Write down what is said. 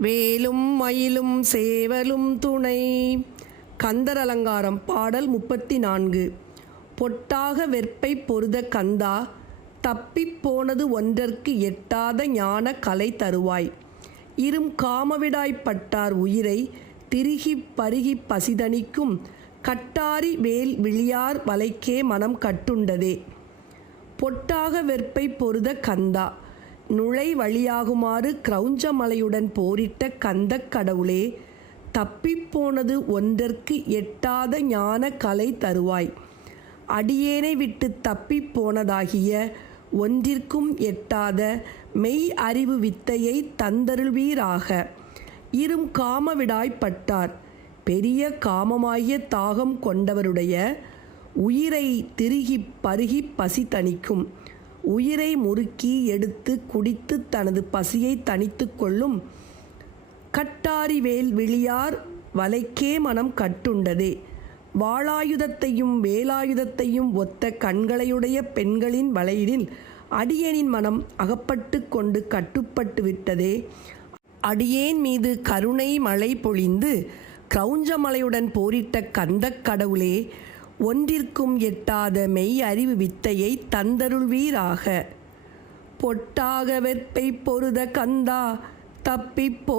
வேலும் மயிலும் சேவலும் துணை. கந்தர் அலங்காரம் பாடல் 34. பொட்டாக வெற்பை பொருத கந்தா, தப்பிப் போனது ஒன்றற்கு எட்டாத ஞான கலை தருவாய். இரும் காமவிடாய்ப் பட்டார் உயிரை திரிகிப் பருகிப் பசிதணிக்கும், கட்டாரி வேல் விழியார் வலைக்கே மனம் கட்டுண்டதே. பொட்டாக வெற்பை பொருத கந்தா, நுழை வழியாகுமாறு கிரௌஞ்சமலையுடன் போரிட்ட கந்தக் கடவுளே, தப்பிப்போனது ஒன்றற்கு எட்டாத ஞான கலை தருவாய். அடியேனை விட்டு தப்பிப் போனதாகிய ஒன்றிற்கும் எட்டாத மெய் அறிவு வித்தையை தந்தருள்வீராக. இரும் காமவிடாய்ப்பட்டார், பெரிய காமமாகிய தாகம் கொண்டவருடைய உயிரை திருகிப் பருகிப் பசி தணிக்கும், உயிரை முறுக்கி எடுத்து குடித்து தனது பசியை தணித்து கொள்ளும் கட்டாரி வேல் விழியார் வலைக்கே மனம் கட்டுண்டதே. வாளாயுதத்தையும் வேலாயுதத்தையும் ஒத்த கண்களையுடைய பெண்களின் வலையினில் அடியேனின் மனம் அகப்பட்டு கொண்டு கட்டுப்பட்டு விட்டதே. அடியேன் மீது கருணை மழை பொழிந்து கிரௌஞ்சமலையுடன் போரிட்ட கந்தக் கடவுளே, ஒன்றிற்கும் எட்டாத மெய் அறிவு வித்தையை தந்தருள்வீராக. பொட்டாக வெற்பை பொருத கந்தா, தப்பிப்போ